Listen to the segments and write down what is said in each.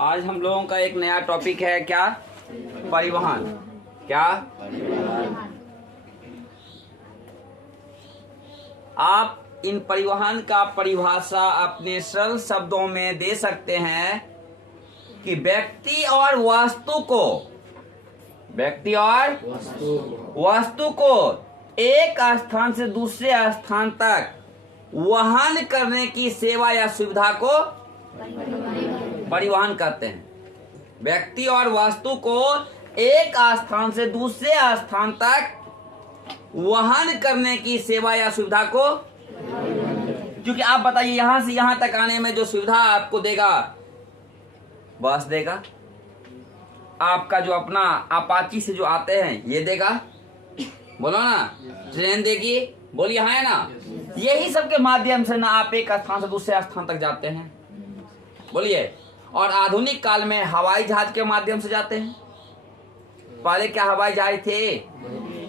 आज हम लोगों का एक नया टॉपिक है क्या? परिवहन। क्या? आप इन परिवहन का परिभाषा अपने सरल शब्दों में दे सकते हैं कि व्यक्ति और वस्तु को एक स्थान से दूसरे स्थान तक वहन करने की सेवा या सुविधा को परिवहन कहते हैं। व्यक्ति और वस्तु को एक स्थान से दूसरे स्थान तक वहन करने की सेवा या सुविधा को, क्योंकि आप बताइए यहां से यहां तक आने में जो सुविधा आपको देगा, बस देगा, आपका जो अपना अपाची से जो आते हैं ये देगा, बोलो ना, ट्रेन देगी, बोलिए हाँ है ना। यही सब के माध्यम से ना आप एक स्थान से दूसरे स्थान तक जाते हैं, बोलिए। और आधुनिक काल में हवाई जहाज के माध्यम से जाते हैं। पहले क्या हवाई जहाज थे?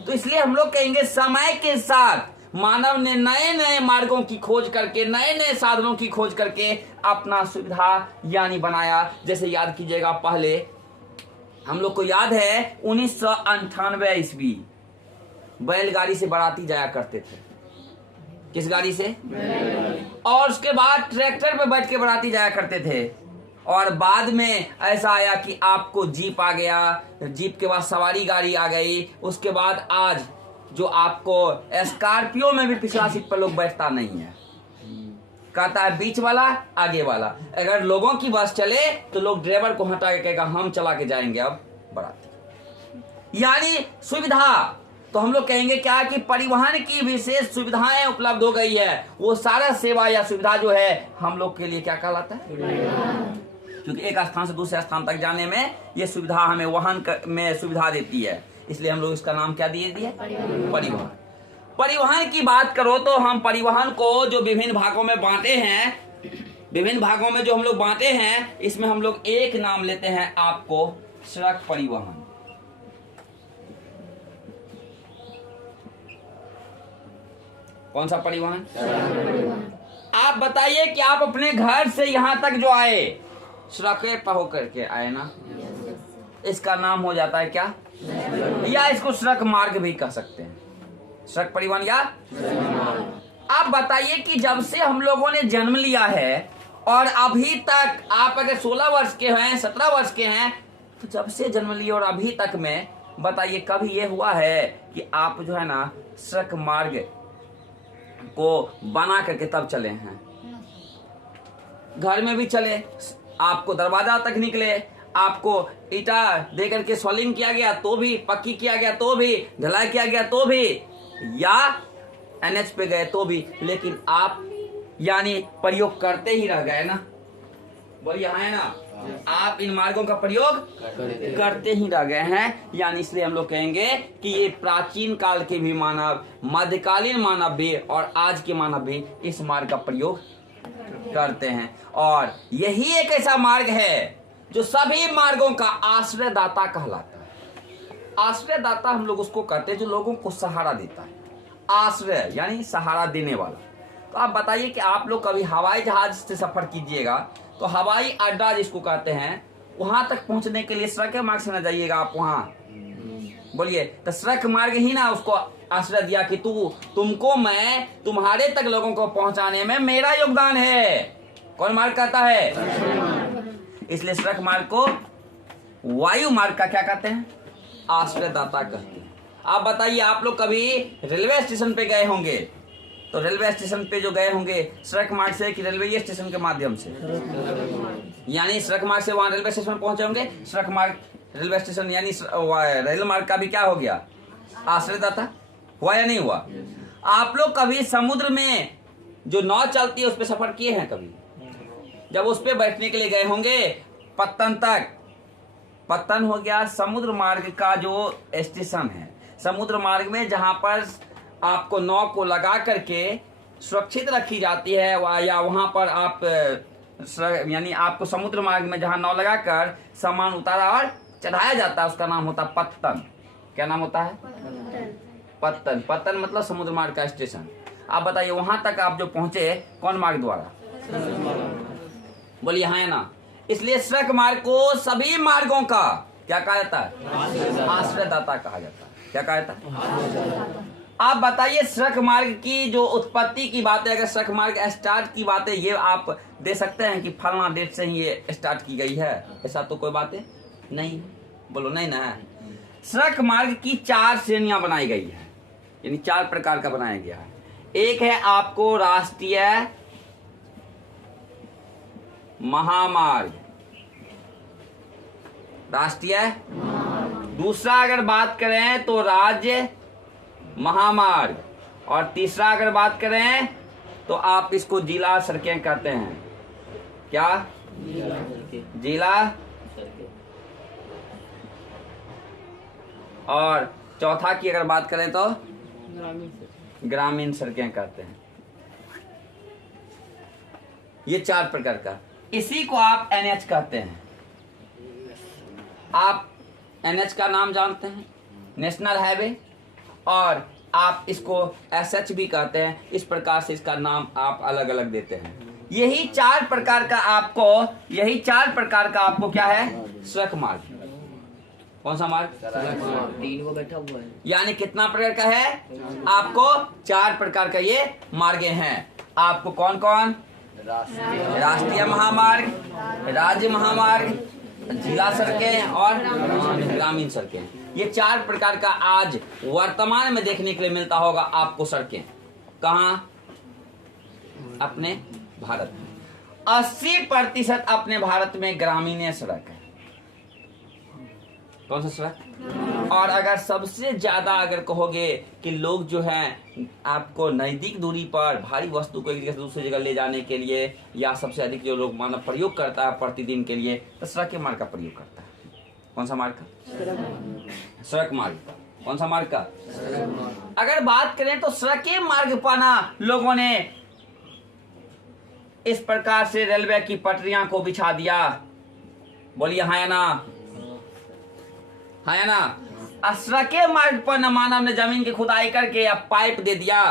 तो इसलिए हम लोग कहेंगे समय के साथ मानव ने नए नए मार्गों की खोज करके, नए नए साधनों की खोज करके अपना सुविधा यानी बनाया। जैसे याद कीजिएगा, पहले हम लोग को याद है 1998 ईस्वी बैलगाड़ी से बाराती जाया करते थे। किस गाड़ी से? और उसके बाद ट्रैक्टर पे बैठ के बाराती जाया करते थे। और बाद में ऐसा आया कि आपको जीप आ गया, जीप के बाद सवारी गाड़ी आ गई, उसके बाद आज जो आपको स्कॉर्पियो में भी पिछला सीट पर लोग बैठता नहीं है, कहता है बीच वाला आगे वाला। अगर लोगों की बस चले तो लोग ड्राइवर को हटा के कहेगा हम चला के जाएंगे अब बाराती, यानी सुविधा। तो हम लोग कहेंगे क्या कि परिवहन की विशेष सुविधाएं उपलब्ध हो गई है। वो सारा सेवा या सुविधा जो है हम लोग के लिए क्या कहलाता है? क्योंकि एक स्थान से दूसरे स्थान तक जाने में ये सुविधा हमें वाहन में सुविधा देती है, इसलिए हम लोग इसका नाम क्या दिए? परिवहन। परिवहन की बात करो तो हम परिवहन को जो विभिन्न भागों में बांटे हैं, विभिन्न भागों में जो हम लोग बांटे हैं, इसमें हम लोग एक नाम लेते हैं आपको सड़क परिवहन। कौन सा परिवहन? आप बताइए कि आप अपने घर से यहां तक जो आए सड़कें पर होकर के आए ना, इसका नाम हो जाता है क्या? या इसको सड़क मार्ग भी कह सकते हैं, सड़क परिवहन। या आप बताइए कि जब से हम लोगों ने जन्म लिया है और अभी तक, आप अगर 16 वर्ष के हैं, 17 वर्ष के हैं, तो जब से जन्म लिए और अभी तक में बताइए कभी ये हुआ है कि आप जो है ना सड़क मार्ग को बना करके तब चले हैं? घर में भी चले, आपको दरवाजा तक निकले, आपको ईटा दे करके सॉलिंग किया गया तो भी, पक्की किया गया तो भी, ढलाई किया गया तो भी, या एनएच पे गए तो भी, लेकिन आप यानी प्रयोग करते ही रह गए ना, बोलिए हाँ है ना। आप इन मार्गों का प्रयोग करते ही रह गए हैं, यानी इसलिए हम लोग कहेंगे कि ये प्राचीन काल के भी मानव, मध्यकालीन मानव भी और आज के मानव भी इस मार्ग का प्रयोग करते हैं। और यही एक ऐसा मार्ग है जो सभी मार्गों का आश्रयदाता कहलाता है। आश्रयदाता हम लोग उसको कहते हैं जो लोगों को सहारा देता है। आश्रय यानी सहारा देने वाला। तो आप बताइए कि आप लोग कभी हवाई जहाज से सफर कीजिएगा तो हवाई अड्डा जिसको कहते हैं, वहां तक पहुंचने के लिए सड़क मार्ग से न जाइएगा आप वहां, बोलिए। तो सड़क मार्ग ही ना उसको आश्रय दिया कि तुमको मैं तुम्हारे तक लोगों को पहुंचाने में मेरा योगदान है। कौन मार्ग कहता है? इसलिए सड़क मार्ग को वायु मार्ग का क्या कहते हैं? आश्रयदाता कहते हैं। आप बताइए, आप लोग कभी रेलवे स्टेशन पे गए होंगे, तो रेलवे स्टेशन पे जो गए होंगे सड़क मार्ग से कि रेलवे स्टेशन के माध्यम से? यानी सड़क मार्ग से वहां रेलवे स्टेशन पहुंचे होंगे। सड़क मार्ग रेलवे स्टेशन यानी रेल मार्ग का भी क्या हो गया? आश्रयदाता। हुआ या नहीं हुआ? आप लोग कभी समुद्र में जो नाव चलती है उस पर सफर किए हैं कभी? जब उस पर बैठने के लिए गए होंगे पत्तन तक, पत्तन हो गया समुद्र मार्ग का जो स्टेशन है। समुद्र मार्ग में जहां पर आपको नाव को लगा करके सुरक्षित रखी जाती है, या वहां पर आप यानी आपको समुद्र मार्ग में जहां नाव लगाकर सामान उतारा और चढ़ाया जाता है, उसका नाम होता है पत्तन। क्या नाम होता है? पत्तन। पत्तन मतलब समुद्र मार्ग का स्टेशन। आप बताइए वहां तक आप जो पहुंचे कौन मार्ग द्वारा? बोलिए हाँ है ना। इसलिए सड़क मार्ग को सभी मार्गों का क्या कहा जाता है? आश्रयदाता कहा जाता है। क्या कहा जाता है? आप बताइए, सड़क मार्ग की जो उत्पत्ति की बात है, अगर सड़क मार्ग स्टार्ट की बात है, ये आप दे सकते हैं कि फलाना डेट से ही ये स्टार्ट की गई है? ऐसा तो कोई बात है नहीं, बोलो नहीं ना। सड़क मार्ग की 4 श्रेणियां बनाई गई है, यानी 4 प्रकार का बनाया गया है। एक है आपको राष्ट्रीय महामार्ग, राष्ट्रीय। दूसरा अगर बात करें तो राज्य महामार्ग, और तीसरा अगर बात करें तो आप इसको जिला सड़कें कहते हैं। क्या? जिला। और चौथा की अगर बात करें तो ग्रामीण सड़कें कहते हैं। ये 4 प्रकार का, इसी को आप एनएच कहते हैं। आप एनएच का नाम जानते हैं, नेशनल हाईवे, और आप इसको एसएच भी कहते हैं। इस प्रकार से इसका नाम आप अलग अलग देते हैं। यही 4 प्रकार का आपको क्या है? सड़क मार्ग। कौन सा मार्ग? 3 को बैठा हुआ है, यानी कितना प्रकार का है? आपको 4 प्रकार का ये मार्गे हैं। आपको कौन कौन? राष्ट्रीय महामार्ग, राज्य महामार्ग, जिला सड़कें और ग्रामीण सड़कें। ये 4 प्रकार का आज वर्तमान में देखने के लिए मिलता होगा आपको सड़कें। कहाँ? अपने भारत में 80% अपने भारत में ग्रामीण सड़क है। कौन सा सड़क? और अगर सबसे ज्यादा अगर कहोगे कि लोग जो हैं आपको नजदीक दूरी पर भारी वस्तु को एक जगह से दूसरी जगह ले जाने के लिए, या सबसे अधिक जो लोग मानव प्रयोग करता है प्रतिदिन के लिए, तो सड़क के मार्ग का प्रयोग करता है। कौन सा मार्ग का? सड़क मार्ग का। कौन सा मार्ग का? अगर बात करें तो सड़क के मार्ग पर ना लोगों ने इस प्रकार से रेलवे की पटरियां को बिछा दिया। बोलिए हाँ या ना? हाँ या ना? सड़क के मार्ग पर न मानव ने जमीन की खुदाई करके अब पाइप दे दिया,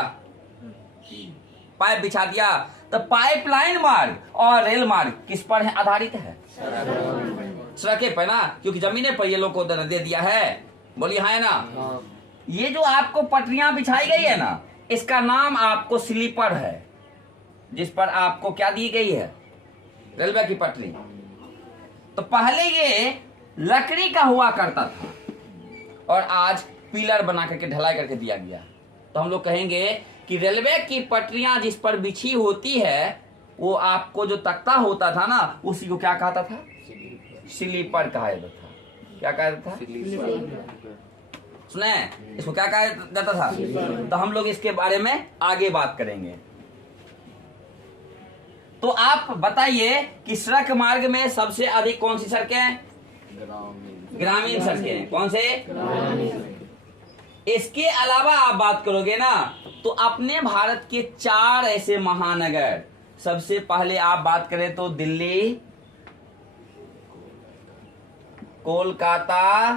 पाइप बिछा दिया। तो पाइपलाइन मार्ग और रेल मार्ग किस पर है? आधारित है सड़के पर ना, क्योंकि जमीने पर ये लोग को दे दिया है। बोलिए हाँ या ना? ये जो आपको पटरियां बिछाई गई है ना, इसका नाम आपको स्लीपर है, जिस पर आपको क्या दी गई है? रेलवे की पटरी। तो पहले ये लकड़ी का हुआ करता था और आज पिलर बना करके ढलाई करके दिया गया। तो हम लोग कहेंगे कि रेलवे की पटरियां जिस पर बिछी होती है, वो आपको जो तख्ता होता था ना, उसी को क्या कहता था? स्लीपर कहा जाता था। क्या कहा जाता था? सुने, इसको क्या कहा जाता था? तो हम लोग इसके बारे में आगे बात करेंगे। तो आप बताइए कि सड़क मार्ग में सबसे अधिक कौन सी सड़कें? ग्रामीण सड़कें। कौन से? इसके अलावा आप बात करोगे ना, तो अपने भारत के 4 ऐसे महानगर, सबसे पहले आप बात करें तो दिल्ली, कोलकाता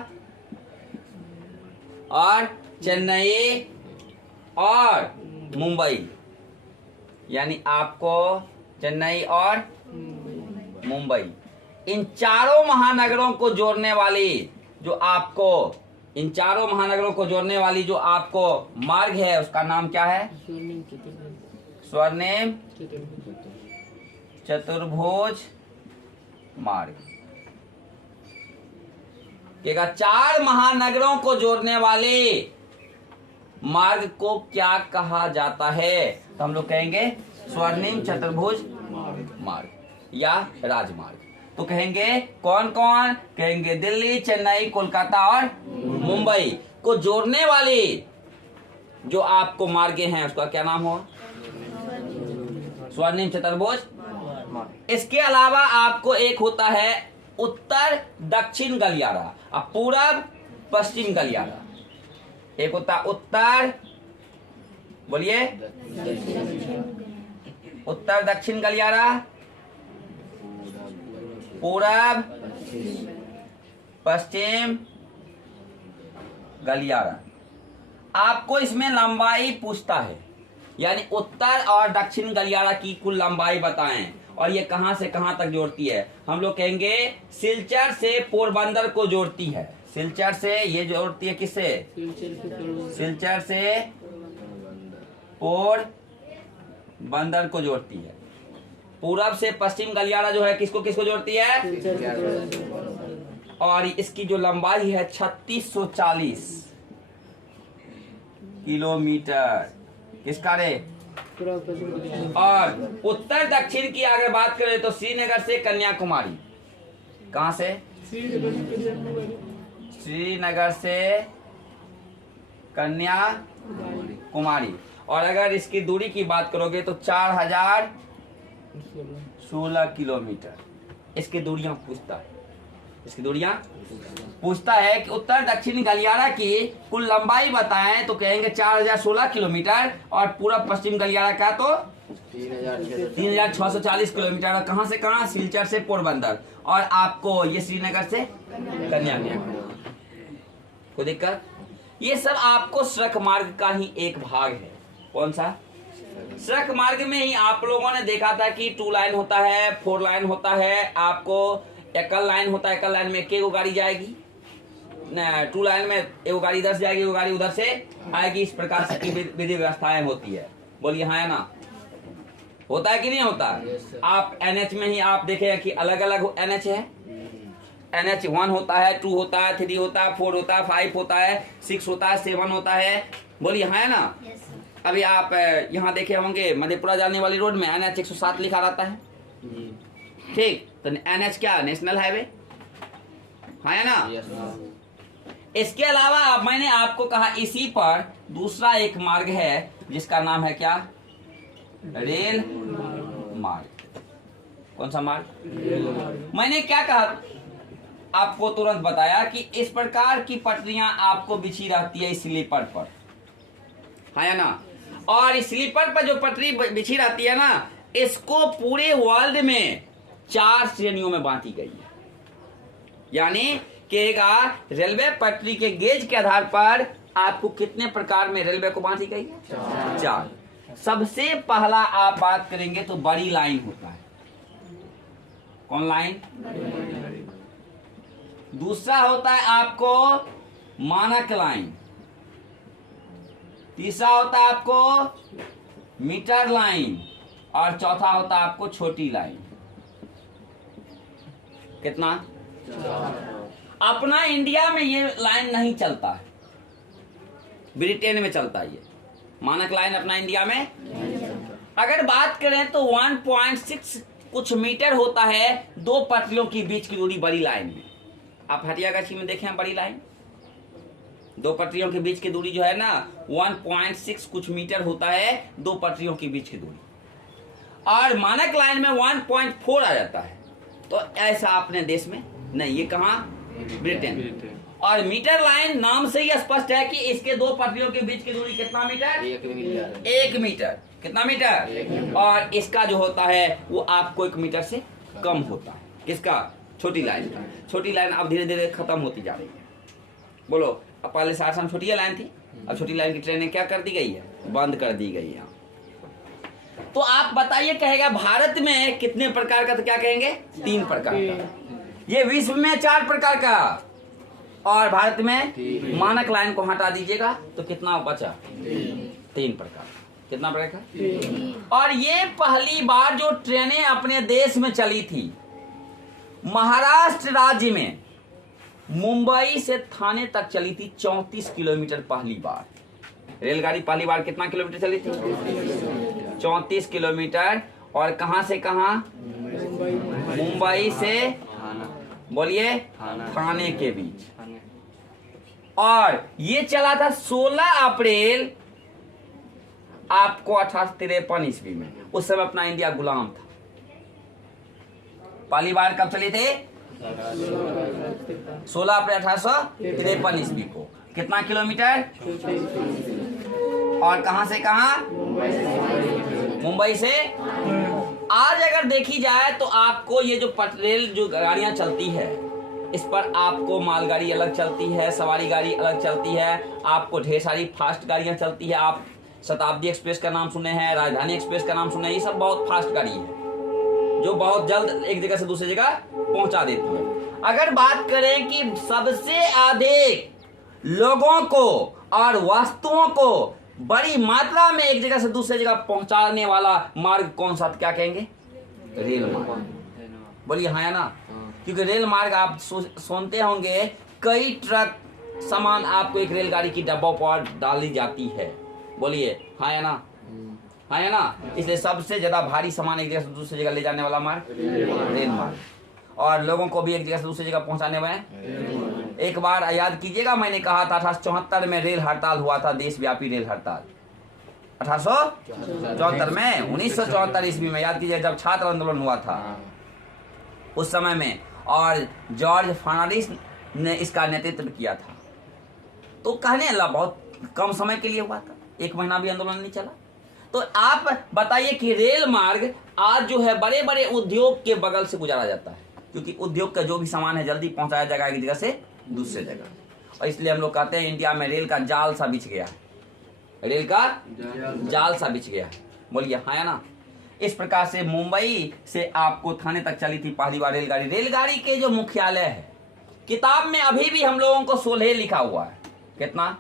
और चेन्नई और मुंबई। यानी आपको चेन्नई और मुंबई, इन चारों महानगरों को जोड़ने वाली जो आपको, इन चारों महानगरों को जोड़ने वाली जो आपको मार्ग है, उसका नाम क्या है? स्वर्णिम चतुर्भुज मार्ग। 4 महानगरों को जोड़ने वाले मार्ग को क्या कहा जाता है? तो हम लोग कहेंगे स्वर्णिम चतुर्भुज मार्ग या राजमार्ग। तो कहेंगे कौन कौन? कहेंगे दिल्ली, चेन्नई, कोलकाता और मुंबई को जोड़ने वाली जो आपको मार्गे हैं, उसका क्या नाम हो? स्वर्णिम चतुर्भुज। इसके अलावा आपको एक होता है उत्तर दक्षिण गलियारा और पूरब पश्चिम गलियारा। एक होता उत्तर, बोलिए, उत्तर दक्षिण गलियारा, पूरब पश्चिम गलियारा। आपको इसमें लंबाई पूछता है, यानी उत्तर और दक्षिण गलियारा की कुल लंबाई बताएं, और ये कहां से कहां तक जोड़ती है? हम लोग कहेंगे सिलचर से पोरबंदर को जोड़ती है। सिलचर से ये जोड़ती है किससे? सिलचर से पोरबंदर को जोड़ती है। पूरब से पश्चिम गलियारा जो है किसको किसको जोड़ती है? और इसकी जो लंबाई है 3640 किलोमीटर। किसका रे? और उत्तर दक्षिण की अगर बात करें तो श्रीनगर से कन्याकुमारी। कहां से? श्रीनगर से कन्याकुमारी। और अगर इसकी दूरी की बात करोगे तो 4016 किलोमीटर। इसकी दूरियां पूछता है, इसकी दूरियां पूछता है कि उत्तर दक्षिण गलियारा की कुल लंबाई बताएं तो कहेंगे 4016 किलोमीटर और पूरब पश्चिम गलियारा का तो 3640 किलोमीटर। और कहां से कहां? सिलचर से पोरबंदर। और आपको ये श्रीनगर से कन्याकुमारी। कोई दिक्कत? ये सब आपको सड़क मार्ग का ही एक भाग है। कौन सा? सड़क मार्ग में ही आप लोगों ने देखा था कि 2 लाइन होता है, 4 लाइन होता है, आपको एकल लाइन होता है। एकल लाइन में एक गाड़ी जाएगी, 2 लाइन में एक गाड़ी इधर से जाएगी, एक गाड़ी उधर से आएगी। इस प्रकार से विधि व्यवस्थाएं होती है। बोलिए हाँ या ना? होता है कि नहीं होता? आप एनएच में ही आप देखें कि अलग अलग एनएच है। NH 1 होता है, 2 होता है, 3 होता है, 4 होता है, 5 होता है, 6 होता है, 7 होता है। बोलिए हाँ है ना? अभी आप यहाँ देखे होंगे मधेपुरा जाने वाली रोड में NH 107 लिखा रहता है। ठीक, तो NH क्या? नेशनल हाईवे है ना? इसके अलावा मैंने आपको कहा इसी पर दूसरा एक मार्ग है जिसका नाम है क्या? रेल मार्ग। कौन सा मार्ग? मैंने क्या कहा आपको? तुरंत बताया कि इस प्रकार की पटरियां आपको बिछी रहती है स्लीपर पर, है ना? और स्लीपर पर जो पटरी बिछी रहती है ना, इसको पूरे वर्ल्ड में 4 श्रेणियों में बांटी गई है। यानी कि रेलवे पटरी के गेज के आधार पर आपको कितने प्रकार में रेलवे को बांटी गई है? 4। सबसे पहला आप बात करेंगे तो बड़ी लाइन होता है। कौन लाइन? दूसरा होता है आपको मानक लाइन। तीसरा होता है आपको मीटर लाइन। और चौथा होता है आपको छोटी लाइन। कितना? अपना इंडिया में ये लाइन नहीं चलता है, ब्रिटेन में चलता है ये मानक लाइन। अपना इंडिया में अगर बात करें तो 1.6 कुछ मीटर होता है 2 पटरियों की बीच की दूरी बड़ी लाइन में। आप हटियागछी में देखें बड़ी लाइन, 2 पटरियों के बीच की दूरी जो है ना 1.6 कुछ मीटर होता है 2 पटरियों के बीच की दूरी। और मानक लाइन में 1.4 आ जाता है। तो ऐसा अपने देश में नहीं। ये कहाँ? ब्रिटेन। और मीटर लाइन नाम से ही स्पष्ट है कि इसके 2 पटरियों के बीच की दूरी कितना मीटर? 1 मीटर। कितना मीटर? और इसका जो होता है वो आपको 1 मीटर से कम होता है। किसका? छोटी लाइन। छोटी लाइन अब धीरे धीरे खत्म होती जा रही है। बोलो, अब पहले सारसन छोटी लाइन थी, अब छोटी लाइन की ट्रेनें क्या कर दी गई है? बंद कर दी गई है। तो आप बताइए, कहेगा भारत में कितने प्रकार का? तो क्या कहेंगे? 3 प्रकार का। ये विश्व में 4 प्रकार का और भारत में मानक लाइन को हटा दीजिएगा तो कितना बचा? 3 प्रकार। कितना प्रकार का? और ये पहली बार जो ट्रेनें अपने देश में चली थी महाराष्ट्र राज्य में मुंबई से थाने तक चली थी 34 किलोमीटर पहली बार। रेलगाड़ी पहली बार कितना किलोमीटर चली थी? 34 किलोमीटर। और कहां से कहां? मुंबई से बोलिए थाने के बीच। और ये चला था 16 अप्रैल आपको 1853 ईस्वी में। उस समय अपना इंडिया गुलाम था। पहली बार कब चली थे? 16 अप्रैल 1853 ईस्वी को। कितना किलोमीटर? और कहां से कहां? मुंबई से। आज अगर देखी जाए तो आपको ये जो रेल जो गाड़ियां चलती है इस पर आपको मालगाड़ी अलग चलती है, सवारी गाड़ी अलग चलती है, आपको ढेर सारी फास्ट गाड़ियां चलती है। आप शताब्दी एक्सप्रेस का नाम सुने हैं, राजधानी एक्सप्रेस का नाम सुने हैं, ये सब बहुत फास्ट गाड़ी है जो बहुत जल्द एक जगह से दूसरी जगह पहुंचा देती है। अगर बात करें कि सबसे अधिक लोगों को और वस्तुओं को बड़ी मात्रा में एक जगह से दूसरी जगह पहुंचाने वाला मार्ग कौन सा, क्या कहेंगे? रेल मार्ग। बोलिए हाँ या ना? क्योंकि रेल मार्ग आप सुनते होंगे, कई ट्रक सामान आपको एक रेलगाड़ी की डब्बों पर डाली जाती है। बोलिए हाँ या ना? हाँ या ना? इसलिए सबसे ज्यादा भारी सामान एक जगह से दूसरी जगह ले जाने वाला मार्ग रेल मार्ग, और लोगों को भी एक जगह से दूसरी जगह पहुंचाने में। एक बार याद कीजिएगा, मैंने कहा था 1874 में रेल हड़ताल हुआ था, देशव्यापी रेल हड़ताल 1874 में, 1974 ईस्वी में, याद कीजिए, जब छात्र आंदोलन हुआ था उस समय में, और जॉर्ज फर्नांडिस ने इसका नेतृत्व किया था। तो कहने अल्लाह बहुत कम समय के लिए हुआ था, 1 महीना भी आंदोलन नहीं चला। तो आप बताइए कि रेल मार्ग आज जो है बड़े बड़े उद्योग के बगल से गुजारा जाता है, क्योंकि उद्योग का जो भी सामान है जल्दी पहुंचाया जाएगा एक जगह से दूसरे जगह। और इसलिए हम लोग कहते हैं इंडिया में रेल का जाल सा बिछ गया है, रेल का जाल सा बिछ गया है। बोलिए हाँ या ना? इस प्रकार से मुंबई से आपको थाने तक चली थी पहली बार रेलगाड़ी। रेलगाड़ी के जो मुख्यालय है, किताब में अभी भी हम लोगों को 16 लिखा हुआ है। कितना?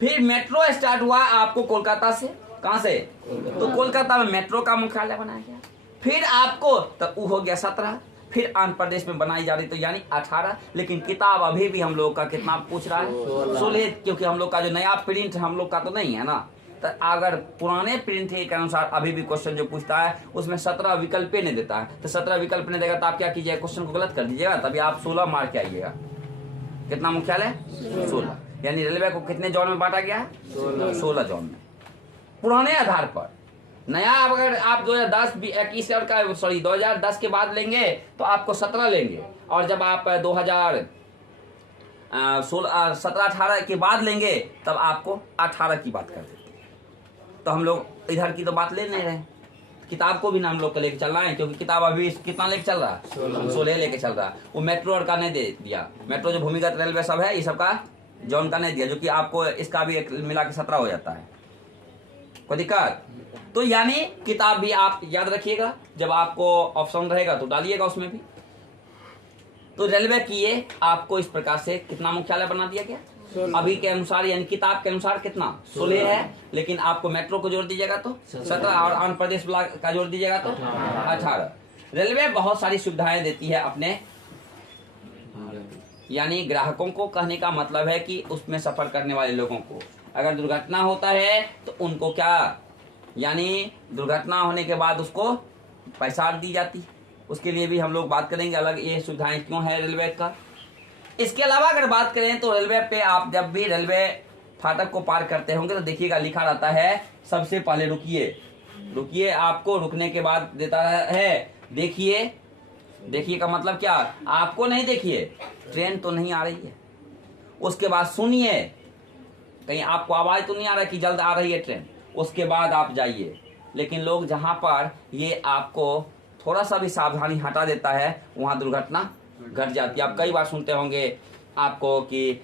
फिर मेट्रो स्टार्ट हुआ आपको कोलकाता से। कहां से? तो कोलकाता में मेट्रो का मुख्यालय बनाया गया। फिर आपको तो वो हो गया 17, फिर आंध्र प्रदेश में बनाई जा रही, तो यानी 18। लेकिन किताब अभी भी हम लोग का कितना पूछ रहा है? 16, क्योंकि हम लोग का जो नया प्रिंट हम लोग का तो नहीं है ना। तो अगर पुराने प्रिंट के अनुसार अभी भी क्वेश्चन जो पूछता है उसमें 17 विकल्प नहीं देता है, तो 17 विकल्प नहीं देगा तो आप क्या कीजिएगा? क्वेश्चन को गलत कर दीजिएगा, तभी आप 16 मार्क के आइएगा। कितना मुख्यालय? 16। यानी रेलवे को कितने जोन में बांटा गया है? 16 जोन में, पुराने आधार पर। नया अगर आप 2010 के बाद लेंगे तो आपको 17 लेंगे, और जब आप 2017-18 के बाद लेंगे तब आपको 18 की बात कर देते। तो हम लोग इधर की तो बात ले नहीं रहे, किताब को भी ना हम लोग को लेके चल रहा है, क्योंकि किताब अभी कितना लेके चल रहा है? 16 लेके चल रहा है। वो मेट्रो का नहीं दे दिया, मेट्रो जो भूमिगत रेलवे सब है ये सब का जोन का नहीं दिया, जो कि आपको इसका भी एक मिला के 17 हो जाता है। कोई दिक्कत? तो यानी किताब भी आप याद रखिएगा, जब आपको ऑप्शन रहेगा तो डालिएगा उसमें भी। तो रेलवे की ये आपको इस प्रकार से कितना मुख्यालय बना दिया गया अभी के अनुसार, यानी किताब के अनुसार कितना? 16 है, लेकिन आपको मेट्रो को जोड़ दीजिएगा तो 17, और आंध्र प्रदेश का जोड़ दीजिएगा तो 18। रेलवे बहुत सारी सुविधाएं देती है अपने यानी ग्राहकों को। कहने का मतलब है कि उसमें सफर करने वाले लोगों को अगर दुर्घटना होता है तो उनको क्या, यानी दुर्घटना होने के बाद उसको पैसा दी जाती है, उसके लिए भी हम लोग बात करेंगे अलग ये सुविधाएं क्यों है रेलवे का। इसके अलावा अगर बात करें तो रेलवे पे आप जब भी रेलवे फाटक को पार करते होंगे तो देखिएगा लिखा रहता है सबसे पहले रुकिए। रुकिए आपको रुकने के बाद देता है देखिए। देखिए का मतलब क्या? आपको नहीं देखिए, ट्रेन तो नहीं आ रही है। उसके बाद सुनिए, कहीं आपको आवाज तो नहीं आ रहा कि जल्द आ रही है ट्रेन, उसके बाद आप जाइए। लेकिन लोग जहां पर ये आपको थोड़ा सा भी सावधानी हटा देता है वहां दुर्घटना घट जाती है। आप कई बार सुनते होंगे आपको कि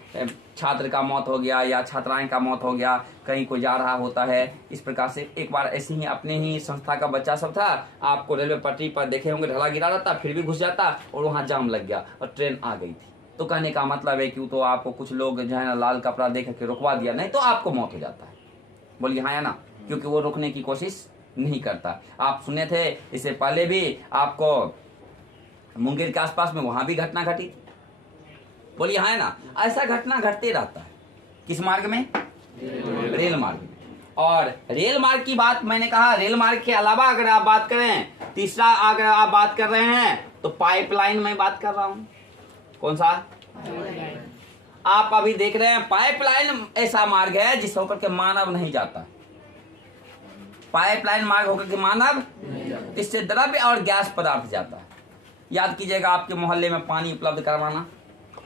छात्र का मौत हो गया या छात्राएं का मौत हो गया, कहीं कोई जा रहा होता है। इस प्रकार से एक बार ऐसे ही अपने ही संस्था का बच्चा सब था, आपको रेलवे पटरी पर देखे होंगे ढला गिरा रहता, फिर भी घुस जाता और वहां जाम लग गया और ट्रेन आ गई थी। तो कहने का मतलब है कि तो आपको कुछ लोग जो है ना लाल कपड़ा देख के रुकवा दिया, नहीं तो आपको मौत हो जाता है। बोलिए हाँ या ना? क्योंकि वो रुकने की कोशिश नहीं करता। आप सुने थे इससे पहले भी आपको मुंगेर के आसपास में वहां भी घटना घटी थी। बोलिए हाँ है ना? ऐसा घटना घटते रहता है। किस मार्ग में? रेल मार्ग में। और रेल मार्ग की बात मैंने कहा, रेल मार्ग के अलावा अगर आप बात करें, तीसरा अगर आप बात कर रहे हैं तो पाइपलाइन में बात कर रहा हूं। कौन सा? आप अभी देख रहे हैं पाइपलाइन ऐसा मार्ग है जिस होकर के मानव नहीं जाता। पाइपलाइन मार्ग होकर के मानव, इससे द्रव्य और गैस पदार्थ जाता है। याद कीजिएगा आपके मोहल्ले में पानी उपलब्ध करवाना,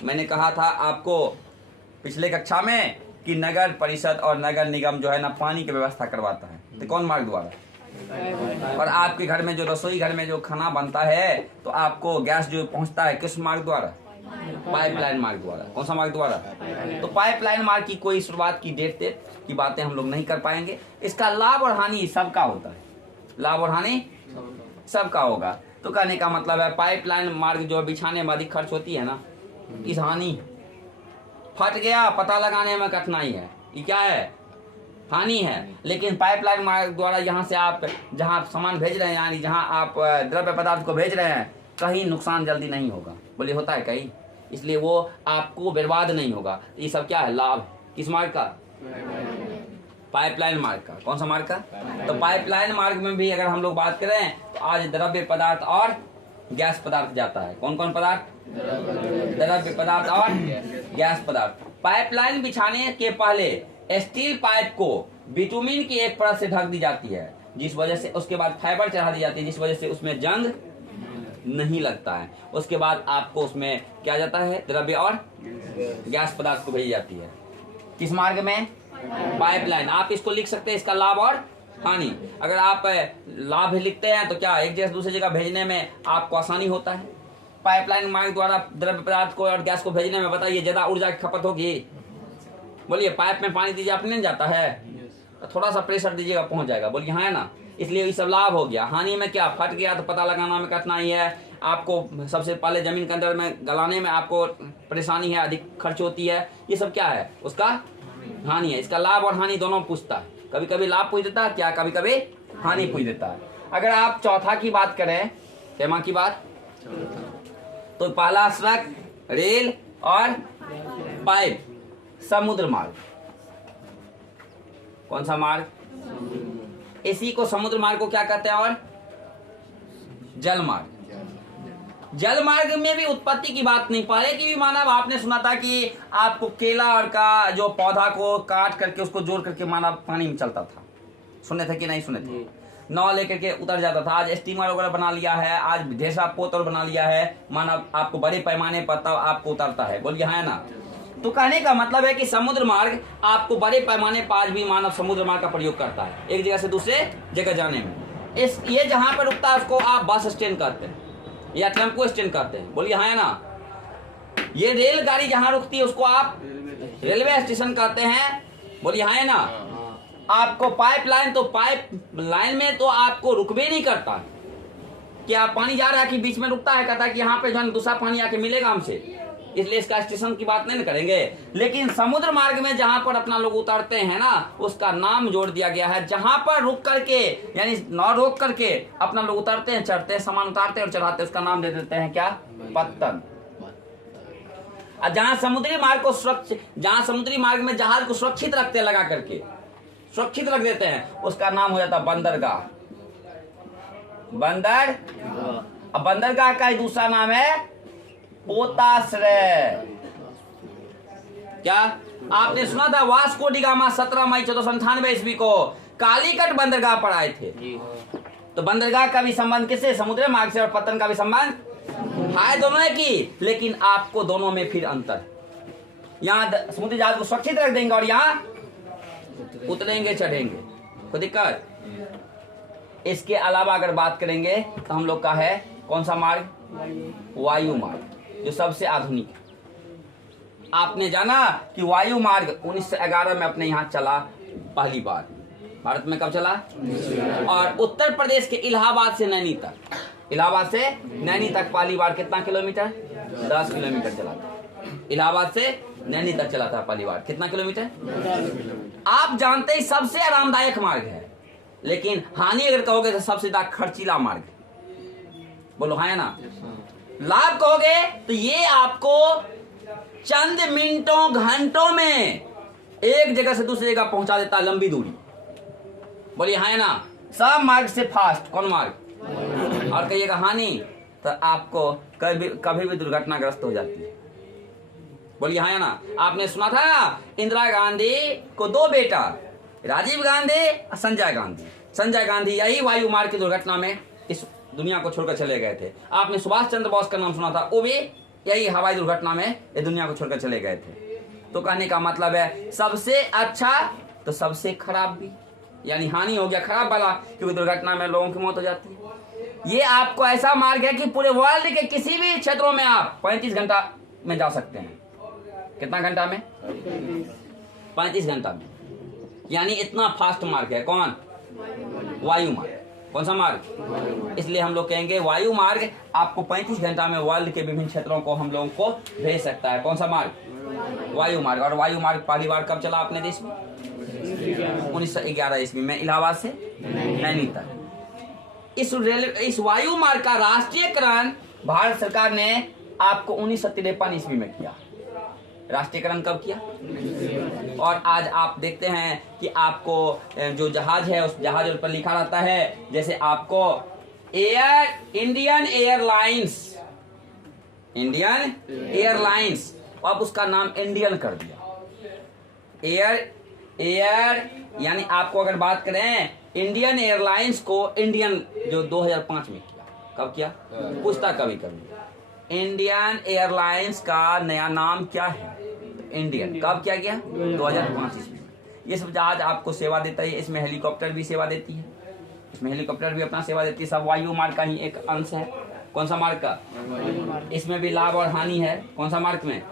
मैंने कहा था आपको पिछले कक्षा में कि नगर परिषद और नगर निगम जो है ना पानी की व्यवस्था करवाता है। तो कौन मार्ग द्वारा? और आपके घर में जो रसोई घर में जो खाना बनता है तो आपको गैस जो पहुंचता है किस मार्ग द्वारा? पाइपलाइन मार्ग द्वारा। कौन सा मार्ग द्वारा? तो पाइपलाइन मार्ग की कोई शुरुआत की डेट की बातें हम लोग नहीं कर पाएंगे। इसका लाभ और हानि सबका होता है। लाभ और हानि सबका होगा। तो कहने का मतलब है पाइपलाइन मार्ग जो बिछाने में अधिक खर्च होती है ना, इस हानि, फट गया पता लगाने में कठिनाई है, ये क्या है, हानि है। लेकिन पाइपलाइन मार्ग द्वारा यहाँ से आप जहाँ आप सामान भेज रहे हैं, यानी जहाँ आप द्रव्य पदार्थ को भेज रहे हैं, कहीं नुकसान जल्दी नहीं होगा। बोले होता है कहीं, इसलिए वो आपको बर्बाद नहीं होगा। ये सब क्या है, लाभ। किस मार्ग का, पाइपलाइन मार्ग का। कौन सा मार्ग का, तो पाइपलाइन मार्ग में भी अगर हम लोग बात करें तो आज द्रव्य पदार्थ और गैस पदार्थ जाता है। कौन कौन पदार्थ, द्रव्य पदार्थ और गैस पदार्थ। पाइपलाइन बिछाने के पहले स्टील पाइप को बिटुमिन की एक परत से ढक दी जाती है, जिस वजह से उसके बाद फाइबर चढ़ा दी जाती है, जिस वजह से उसमें जंग नहीं लगता है। उसके बाद आपको उसमें क्या जाता है, द्रव्य और गैस पदार्थ को भेजी जाती है। किस मार्ग में, पाइपलाइन। आप इसको लिख सकते हैं, इसका लाभ और हानि। अगर आप लाभ लिखते हैं तो क्या, एक जगह से दूसरी जगह भेजने में आपको आसानी होता है। पाइपलाइन मार्ग द्वारा द्रव्य पदार्थ को और गैस को भेजने में बताइए ज्यादा ऊर्जा की खपत होगी। बोलिए, पाइप में पानी दीजिए, आपने नहीं जाता है, तो थोड़ा सा प्रेशर दीजिएगा पहुंच जाएगा। बोलिए हाँ है ना। इसलिए ये सब लाभ हो गया। हानि में क्या, फट गया तो पता लगाना में कठिनाई है, आपको सबसे पहले जमीन के अंदर में गलाने में आपको परेशानी है, अधिक खर्च होती है। ये सब क्या है, उसका हानि है। इसका लाभ और हानि दोनों पूछता है, कभी कभी लाभ पूछ देता है, क्या कभी कभी हानि पूछ देता है। अगर आप चौथा की बात करें, तेमा की बात, तो पहला सड़क, रेल और पाइप, समुद्र मार्ग। कौन सा मार्ग, इसी को समुद्र मार्ग को क्या कहते हैं, और जल मार्ग। जल मार्ग में भी उत्पत्ति की बात नहीं, पहले की भी मानव, आपने सुना था कि आपको केला और का जो पौधा को काट करके उसको जोड़ करके मानव पानी में चलता था। सुने थे कि नहीं सुने थे, नाव लेकर के उतर जाता था। आज स्टीमर वगैरह बना लिया है, आज ढेर सारा पोत और बना लिया है, मानव आपको बड़े पैमाने पर तब आपको उतरता है। बोलिए हाँ है ना। तो कहने का मतलब है कि समुद्र मार्ग आपको बड़े पैमाने पर आज भी मानव समुद्र मार्ग का प्रयोग करता है, एक जगह से दूसरे जगह जाने में। ये जहां पर रुकता है उसको आप बस स्टैंड कहते हैं या टेम्पो स्टैंड कहते हैं। बोलिए हाँ है ना। ये रेलगाड़ी जहां रुकती है उसको आप रेलवे स्टेशन कहते हैं। बोलिए हाँ है ना। आपको पाइप लाइन, तो पाइप लाइन में तो आपको रुकबे नहीं करता, क्या पानी जा रहा है कि बीच में रुकता है, कहता है कि यहाँ पे जो दूसरा पानी आके मिलेगा हमसे, इसलिए इसका स्टेशन की बात नहीं करेंगे। लेकिन समुद्र मार्ग में जहां पर अपना लोग उतरते हैं ना, उसका नाम जोड़ दिया गया है। जहां पर रुक करके, यानी न रोक करके अपना लोग उतरते हैं, चढ़ते हैं, सामान उतारते हैं और चढ़ाते हैं, उसका नाम दे देते हैं क्या, पत्तन। जहां समुद्री मार्ग को जहां समुद्री मार्ग में जहाज को सुरक्षित रखते हैं, लगा करके सुरक्षित रख देते हैं, उसका नाम हो जाता है बंदरगाह। बंदरगाह का दूसरा नाम है पोताश्रय। क्या आपने सुना था, वास्को डी गामा 17 मई 1498 ईस्वी को कालीकट बंदरगाह पर आए थे। तो बंदरगाह का भी संबंध किससे, समुद्री मार्ग से, और पत्तन का भी संबंध है दोनों की। लेकिन आपको दोनों में फिर अंतर, यहाँ समुद्री जहाज को सुरक्षित रख देंगे और यहाँ उतरेंगे चढ़ेंगे, कोई दिक्कत। इसके अलावा अगर बात करेंगे तो हम लोग का है कौन सा मार्ग, वायु मार्ग, जो सबसे आधुनिक है। आपने जाना कि वायु मार्ग 1911 में अपने यहाँ चला पहली बार। भारत में कब चला, और उत्तर प्रदेश के इलाहाबाद से नैनी तक, इलाहाबाद से नैनी तक पहली बार कितना किलोमीटर, 10 किलोमीटर चला था। इलाहाबाद से नैनी तक चला था पहली बार, कितना किलोमीटर, 10 आप जानते ही सबसे आरामदायक मार्ग है। लेकिन हानि अगर कहोगे तो सबसे ज्यादा खर्चीला मार्ग। बोलो हाँ है ना। लाभ कहोगे तो ये आपको चंद मिनटों घंटों में एक जगह से दूसरी जगह पहुंचा देता है, लंबी दूरी। बोलिए हाँ है ना। सब मार्ग से फास्ट कौन मार्ग। और कहिएगा हानि तो आपको कभी भी दुर्घटनाग्रस्त हो जाती है। बोलिए हाँ है ना। आपने सुना था इंदिरा गांधी को 2 बेटा, राजीव गांधी और संजय गांधी। संजय गांधी यही वायु मार्ग की दुर्घटना में इस दुनिया को छोड़कर चले गए थे। आपने सुभाष चंद्र बोस का नाम सुना था, वो भी यही हवाई दुर्घटना में ये दुनिया को छोड़कर चले गए थे। तो कहने का मतलब है सबसे अच्छा तो सबसे खराब भी, यानी हानि हो गया खराब वाला, क्योंकि दुर्घटना में लोगों की मौत हो जाती है। ये आपको ऐसा मार्ग है कि पूरे वर्ल्ड के किसी भी क्षेत्रों में आप 35 घंटा में जा सकते हैं। कितना घंटा में, 35 घंटा में, यानी इतना फास्ट मार्ग है। कौन, वायु मार्ग। कौन सा मार्ग? इसलिए हम लोग कहेंगे वायु मार्ग आपको 35 घंटा में वर्ल्ड के विभिन्न क्षेत्रों को हम लोगों को भेज सकता है। कौन सा मार्ग? वायु मार्ग। और वायु मार्ग पहली बार कब चला अपने देश में? 1911 ईस्वी में, इलाहाबाद से नैनीताल। इस वायु मार्ग का राष्ट्रीयकरण भारत सरकार ने आपको 1953 ईस्वी में किया। राष्ट्रीयकरण कब किया? और आज आप देखते हैं कि आपको जो जहाज है उस जहाज पर लिखा रहता है, जैसे आपको इंडियन एयरलाइंस, अब उसका नाम इंडियन कर दिया। एयर यानी आपको अगर बात करें इंडियन एयरलाइंस को इंडियन जो 2005 में किया। कब किया? पूछता कभी इंडियन एयरलाइंस का नया नाम क्या है? इंडियन। कब किया गया? 2005 ईस्वी में। ये सब जहाज आपको सेवा देता है। इसमें हेलीकॉप्टर भी सेवा देती है, इसमें हेलीकॉप्टर भी अपना सेवा देती है। सब वायु मार्ग का ही एक अंश है। कौन सा मार्ग का? इसमें भी लाभ और हानि है। कौन सा मार्ग में?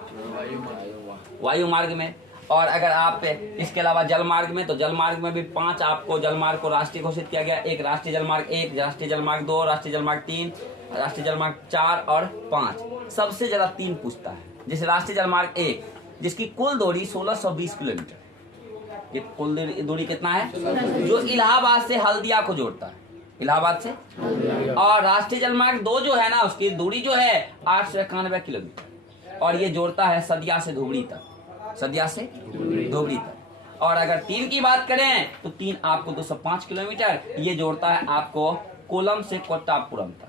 वायु मार्ग में। और अगर आप इसके अलावा जल मार्ग में, तो जल मार्ग में भी 5 आपको जल मार्ग को राष्ट्रीय घोषित किया गया। एक राष्ट्रीय जल मार्ग 1, राष्ट्रीय जल मार्ग 2, राष्ट्रीय जल मार्ग 3, राष्ट्रीय जल मार्ग 4 और 5। सबसे ज्यादा 3 पूछता है। जैसे राष्ट्रीय जल मार्ग 1 जिसकी कुल दूरी 1620 किलोमीटर। ये कुल दूरी कितना है? जो इलाहाबाद से हल्दिया को जोड़ता है, इलाहाबाद से। और राष्ट्रीय जल मार्ग 2 जो है ना, उसकी दूरी जो है 891 किलोमीटर, और ये जोड़ता है सदिया से धुबरी तक, सदिया से धुबरी तक। और अगर 3 की बात करें तो 3 आपको 205 किलोमीटर, ये जोड़ता है आपको कोलम से कोट्टापुरम तक।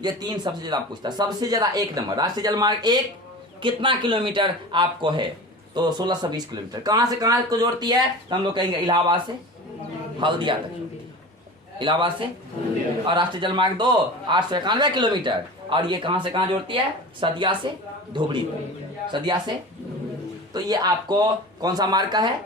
ये 3 सबसे ज्यादा पूछता है। सबसे ज्यादा 1 नंबर राष्ट्रीय जल मार्ग 1 कितना किलोमीटर आपको है? तो 1620 किलोमीटर। कहां से कहां को जोड़ती है? तो हम लोग कहेंगे इलाहाबाद से हल्दिया तक, इलाहाबाद से। और राष्ट्रीय जल मार्ग 2 891 किलोमीटर, और ये कहां से कहां जोड़ती है? सदिया से धुबरी तक, सदिया से। तो ये आपको कौन सा मार्ग का है?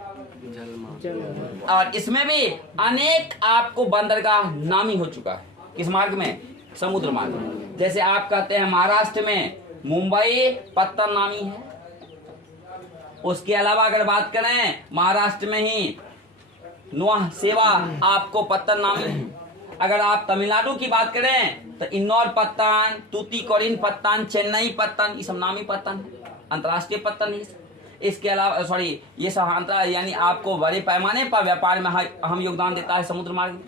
और इसमें भी अनेक आपको बंदरगाह नामी हो चुका है। किस मार्ग में? समुद्र मार्ग। जैसे आप कहते हैं महाराष्ट्र में मुंबई पत्तन नामी है। उसके अलावा अगर बात करें महाराष्ट्र में ही नोह सेवा आपको पत्तन नामी है। अगर आप तमिलनाडु की बात करें तो इन्नौर पत्तन, तूतीकोरिन पत्तन, चेन्नई पत्तन, ये सब नामी पत्तन है, अंतर्राष्ट्रीय पत्तन है। इसके अलावा ये सब यानी आपको बड़े पैमाने पर व्यापार में अहम योगदान देता है समुद्र मार्ग में।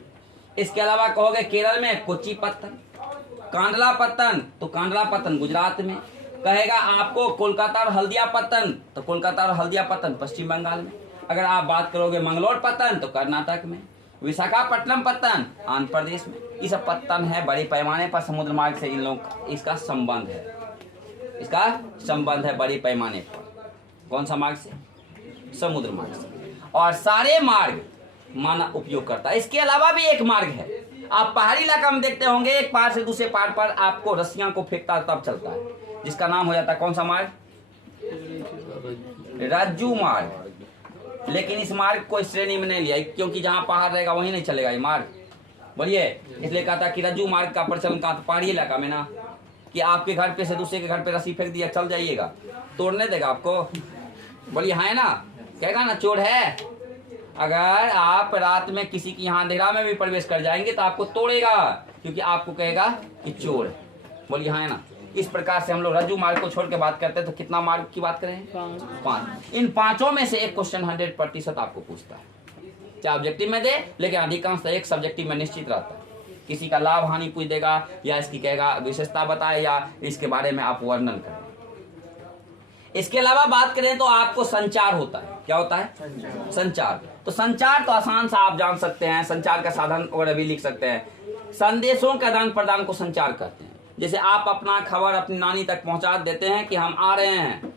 इसके अलावा कहोगे केरल में कोच्चि पत्तन, कांडला पत्तन, तो कांडला पत्तन गुजरात में। कहेगा आपको कोलकाता और हल्दिया पत्तन, तो कोलकाता और हल्दिया पत्तन पश्चिम बंगाल में। अगर आप बात करोगे मंगलोर पत्तन तो कर्नाटक में। विशाखापट्टनम पत्तन आंध्र प्रदेश में। ये सब पत्तन है बड़े पैमाने पर समुद्र मार्ग से इन लोग इसका संबंध है, इसका संबंध है बड़े पैमाने पर। कौन सा मार्ग से? समुद्र मार्ग से। और सारे मार्ग मानव उपयोग करता है। इसके अलावा भी एक मार्ग है, आप पहाड़ी इलाका में देखते होंगे, एक पहाड़ से दूसरे पहाड़ पर आपको रस्सियां को फेंकता तब चलता है, जिसका नाम हो जाता है कौन सा मार्ग? रज्जू मार्ग। लेकिन इस मार्ग को इस श्रेणी में नहीं लिया, क्योंकि जहां पहाड़ रहेगा वहीं नहीं चलेगा ये मार्ग। बोलिए, इसलिए कहा था कि रज्जू मार्ग का प्रचलन कहा था पहाड़ी इलाका में ना, कि आपके घर पे से दूसरे के घर पे रस्सी फेंक दिया, चल जाइएगा, तोड़ने देगा आपको? बोलिए हाँ है ना, कहेगा ना चोर है। अगर आप रात में किसी की यहाँ अंधेरा में भी प्रवेश कर जाएंगे तो आपको तोड़ेगा, क्योंकि आपको कहेगा कि चोर है। बोलिए हाँ है ना। इस प्रकार से हम लोग रज्जू मार्ग को छोड़ के बात करते हैं। तो कितना मार्ग की बात करें? 5। इन 5 में से एक क्वेश्चन 100% आपको पूछता है, चाहे ऑब्जेक्टिव में दे, लेकिन अधिकांश एक सब्जेक्टिव में निश्चित रहता है। किसी का लाभ हानि पूछ देगा, या इसकी कहेगा विशेषता बताए, या इसके बारे में आप वर्णन करें। इसके अलावा बात करें तो आपको संचार होता है। क्या होता है? संचार। तो संचार तो आसान सा आप जान सकते हैं, संचार का साधन वगैरह भी लिख सकते हैं। संदेशों के आदान प्रदान को संचार करते हैं। जैसे आप अपना खबर अपनी नानी तक पहुंचा देते हैं कि हम आ रहे हैं,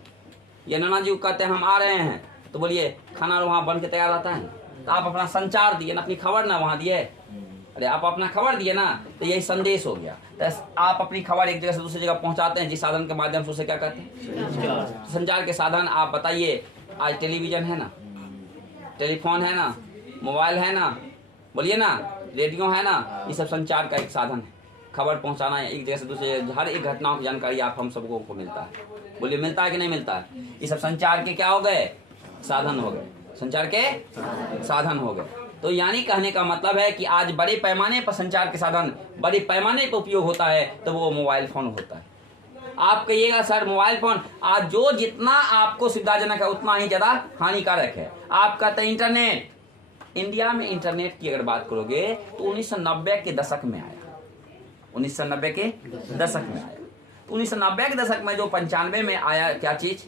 या नाना जी को कहते हैं हम आ रहे हैं, तो बोलिए खाना वहां बन के तैयार आता है। तो आप अपना संचार दिए ना, अपनी खबर ना वहां दिए। अरे आप अपना खबर दिए ना, तो यही संदेश हो गया। तो आप अपनी खबर एक जगह से दूसरी जगह पहुंचाते हैं, जिस साधन के माध्यम से उसे क्या कहते हैं? संचार के साधन। आप बताइए, आज टेलीविजन है ना, टेलीफोन है ना, मोबाइल है ना, बोलिए ना, रेडियो है ना, ये सब संचार का एक साधन है। खबर पहुंचाना है एक जगह से दूसरे, हर एक घटनाओं की जानकारी आप हम सबको को मिलता है। बोलिए मिलता है कि नहीं मिलता है? ये सब संचार के क्या हो गए? साधन हो गए। संचार के साधन हो गए। तो यानी कहने का मतलब है कि आज बड़े पैमाने पर संचार के साधन बड़े पैमाने पर उपयोग होता है तो वो मोबाइल फोन होता है। आप कहिएगा सर मोबाइल फोन आज जो जितना आपको सुविधाजनक है उतना ही ज्यादा हानिकारक है। आप कहते हैं इंटरनेट, इंडिया में इंटरनेट की अगर बात करोगे तो 1990 के दशक में आया, 1990 के दशक में आया। तो 1990 के दशक में जो 95 में आया क्या चीज,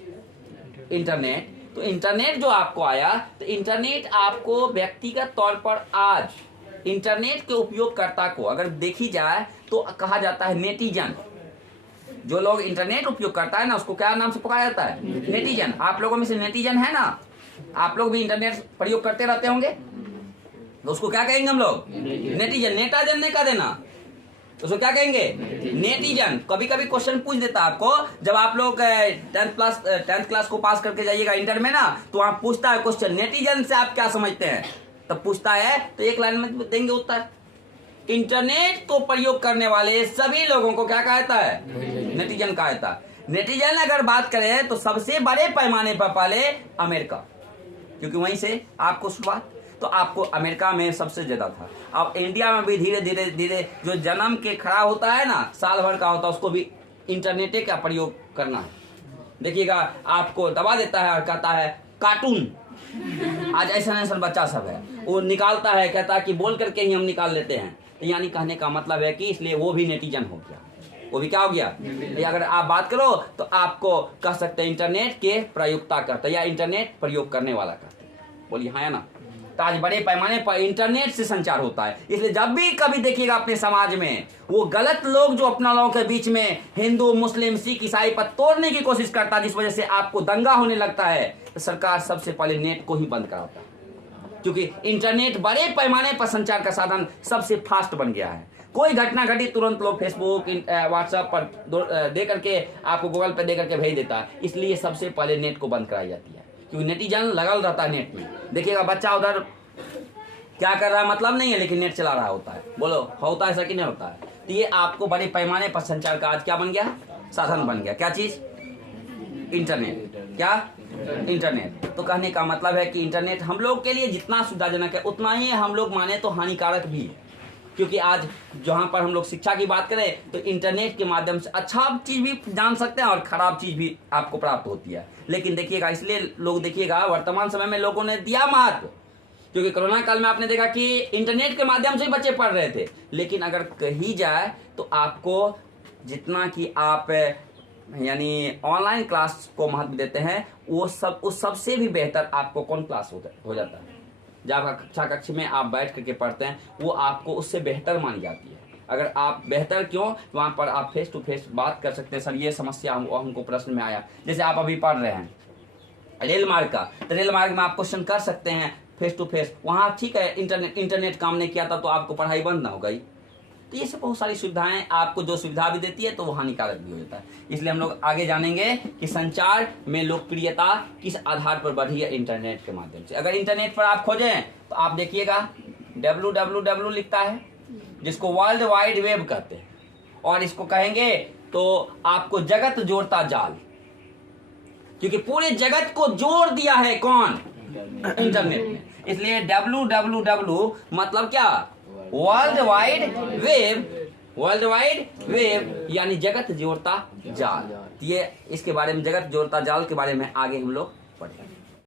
इंटरनेट। तो इंटरनेट जो आपको आया तो इंटरनेट आपको व्यक्तिगत तौर पर आज इंटरनेट के उपयोगकर्ता को अगर देखी जाए तो कहा जाता है नेटिजन। जो लोग इंटरनेट उपयोग करता है ना उसको क्या नाम से पुकारा जाता है, नेटिजन। आप लोगों में से नेटिजन है ना, आप लोग भी इंटरनेट प्रयोग करते रहते होंगे तो उसको क्या कहेंगे हम लोग, नेटिजन। नेटाजन नहीं कह देना, उसको क्या कहेंगे, नेटिजन। कभी कभी क्वेश्चन पूछ देता आपको, जब आप लोग 10th क्लास को पास करके जाइएगा इंटर में ना तो वहां पूछता है क्वेश्चन, नेटिजन से आप क्या समझते हैं, तब पूछता है तो एक लाइन में देंगे उत्तर। इंटरनेट को प्रयोग करने वाले सभी लोगों को क्या कहता है, नेटिजन कहता है। नेटिजन अगर बात करें तो सबसे बड़े पैमाने पर पहले अमेरिका, क्योंकि वहीं से आपको शुरुआत, तो आपको अमेरिका में सबसे ज्यादा था। अब इंडिया में भी धीरे धीरे धीरे जो जन्म के खड़ा होता है ना, साल भर का होता है, उसको भी इंटरनेट का प्रयोग करना है। देखिएगा आपको दबा देता है और कहता है कार्टून। आज ऐसा बच्चा सब है वो निकालता है, कहता है कि बोल करके ही हम निकाल लेते हैं। तो यानी कहने का मतलब है कि इसलिए वो भी नेटिजन हो गया, वो भी क्या हो गया। अगर आप बात करो तो आपको कह सकते हैं इंटरनेट के प्रयोक्ता करते या इंटरनेट प्रयोग करने वाला करते, बोलिए हाँ या ना। तो आज बड़े पैमाने पर इंटरनेट से संचार होता है। इसलिए जब भी कभी देखिएगा अपने समाज में वो गलत लोग जो अपना लोगों के बीच में हिंदू मुस्लिम सिख ईसाई पर तोड़ने की कोशिश करता है, जिस वजह से आपको दंगा होने लगता है, तो सरकार सबसे पहले नेट को ही बंद कराता है। क्योंकि इंटरनेट बड़े पैमाने पर संचार का साधन सबसे फास्ट बन गया है। कोई घटना घटी तुरंत लोग फेसबुक व्हाट्सएप पर दे करके आपको गूगल पे दे करके भेज देता है। इसलिए सबसे पहले नेट को बंद कराई जाती है, क्योंकि नेटिजन लगल रहता है नेट में। देखिएगा बच्चा उधर क्या कर रहा है मतलब नहीं है, लेकिन नेट चला रहा होता है। बोलो होता है ऐसा कि नहीं होता है। तो ये आपको बड़े पैमाने पर संचार का आज क्या बन गया, साधन बन गया। क्या चीज, इंटरनेट। क्या, इंटरनेट। तो कहने का मतलब है कि इंटरनेट हम लोग के लिए जितना सुविधाजनक है उतना ही हम लोग माने तो हानिकारक भी है। क्योंकि आज जहां पर हम लोग शिक्षा की बात करें तो इंटरनेट के माध्यम से अच्छा चीज भी जान सकते हैं और खराब चीज भी आपको प्राप्त होती है। लेकिन देखिएगा इसलिए लोग देखिएगा वर्तमान समय में लोगों ने दिया महत्व, क्योंकि कोरोना काल में आपने देखा कि इंटरनेट के माध्यम से बच्चे पढ़ रहे थे। लेकिन अगर कही जाए तो आपको जितना कि आप यानी ऑनलाइन क्लास को महत्व देते हैं वो सब उस सबसे भी बेहतर आपको कौन क्लास हो जाता है। जब कक्षा कक्ष में आप बैठ करके पढ़ते हैं वो आपको उससे बेहतर मानी जाती है। अगर आप बेहतर क्यों, वहाँ पर आप फेस टू फेस बात कर सकते हैं। सर ये समस्या हमको प्रश्न में आया, जैसे आप अभी पढ़ रहे हैं रेल मार्ग का, तो रेल मार्ग में आप क्वेश्चन कर सकते हैं फेस टू फेस। वहाँ ठीक है इंटरनेट काम नहीं किया था तो आपको पढ़ाई बंद ना हो गई। तो ये सब बहुत सारी सुविधाएं आपको जो सुविधा भी देती है तो वो हानिकारक भी हो जाता है। इसलिए हम लोग आगे जानेंगे कि संचार में लोकप्रियता किस आधार पर बढ़ी है, इंटरनेट के माध्यम से। अगर इंटरनेट पर आप खोजें तो आप देखिएगा www लिखता है, जिसको वर्ल्ड वाइड वेब कहते हैं, और इसको कहेंगे तो आपको जगत जोड़ता जाल, क्योंकि पूरे जगत को जोड़ दिया है कौन, इंटरनेट ने। इसलिए www मतलब क्या, world wide web, world wide web यानी जगत जोड़ता जाल। ये इसके बारे में, जगत जोड़ता जाल के बारे में आगे हम लोग